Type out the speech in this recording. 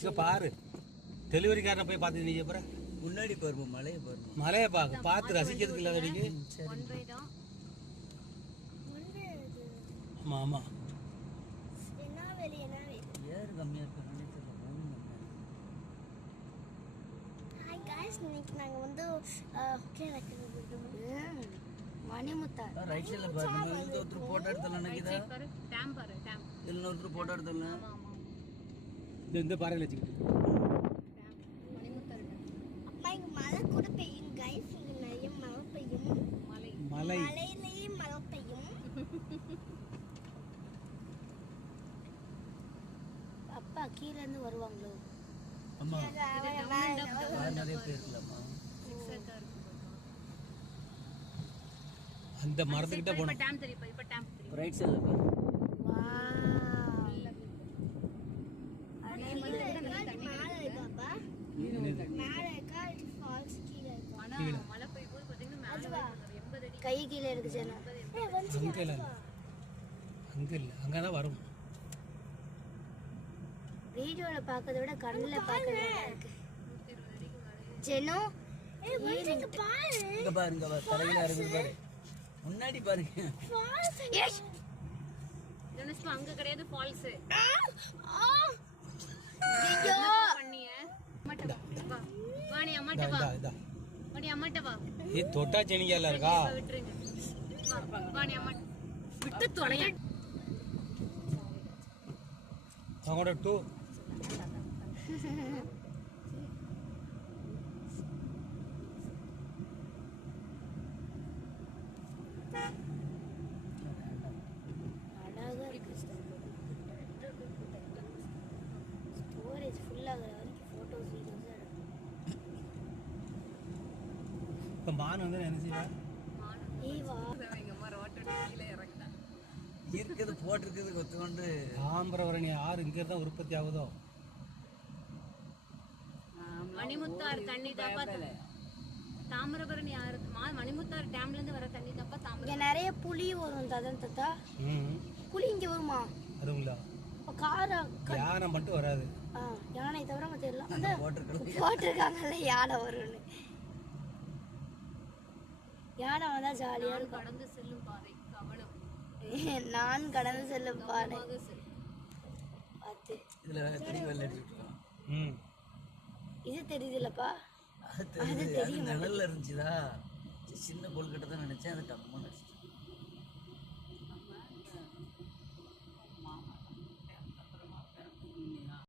இங்க பாரு டெலிவரிக்காரனை போய் பார்த்து நீங்க அப்புறம் முன்னாடி பாருமா மலையை பார்த்து ரசிக்கிறதுக்கு இல்லாத அடிக்கு. ஆமா ஆமா ஏறு கம்மியா இருக்கு. நாங்கள் வந்து மணிமுத்தார் ரைட் சைடுல பாருங்க. இந்த ஒருத்தர் போட்டோ எடுத்தலாம் நினைக்குதா? இதுல ஒருத்தர் போட்டோ எடுத்தலாம். இந்த பாறையில வச்சுக்கிட்டு அப்பா இங்க மழை கூட பெய்யும் கைஸ். இங்க நிறைய மழை பெய்யும். மலையிலேயே மழை பெய்யும். அப்பா கீழ இருந்து வருவாங்களோ? ஆமா நிறைய பேர் இருக்கலாமா? அந்த மரத்துக்கிட்ட போனோம். ரைட் சைடுல பாரு. கை கீழே இருக்கு. அங்க இல்ல அங்கதான் வரும். வீடியோல பாக்கறத விட கண்ணுல பாக்கறது இருக்கு. ஜெனோ இங்க பாரு. இங்க பாருங்க தலையில இருக்கு பாரு. முன்னாடி பாருங்க. எஸ் ஜெனஸ் அங்க கிடையாது ஃபால்ஸ். ஐயோ பண்ணியே அம்மாட்ட வா. வாணி அம்மாட்ட வா. வாணி அம்மாட்ட வா. ஏ தொட்டா செனிங்கல இருக்கா? விட்டுருங்க. வா வாணி அம்மாட்ட விட்டு தொலைய. அவங்களோட 2 அழகா இருக்கு. ஸ்டோரேஜ் ஃபுல் ஆகுற வரைக்கும் போட்டோஸ் வீடியோஸ் இப்ப மான் வந்து என்ன செய்வா? ஏவா எங்க அம்மா ரோட்டோட கீழ இறங்குனா. இருக்குது போட்டுருக்குது கொத்துக்கொண்டு. தாமிரபரணி ஆறு இங்க இருந்தா உற்பத்தி ஆகுதோ? மணிமுத்தார் தண்ணி தாப்பா. தாமிரபரணி ஆறு மணிமுத்தார் டேம்ல இருந்து வர தண்ணி தாப்பா இங்க தாமிரபரணி. நிறைய புலி வரும் தாத்தா. புலி இங்க வருமா? அதுங்களா? காரா யானை மட்டும் வராது. யானை தவிர மத்த எல்லாம் அந்த போட்டுருக்கு. போட்டிருக்காங்கல்ல யானை வரும்னு. யானை வந்தா ஜாலியா இருக்கும். கடந்து செல்லும் பாதை கவனம். நான் கடந்து செல்லும் பானை பார்த்து. இதுல தெரிய வெள்ள அடிச்சுட்டோம். இது தெரியுதுல்லப்பா? அது தெரியும். நிழல்ல இருந்துச்சுதா? சின்ன பொருள்கிட்ட தான் நினைச்சேன். அது டம்மா அடிச்சு.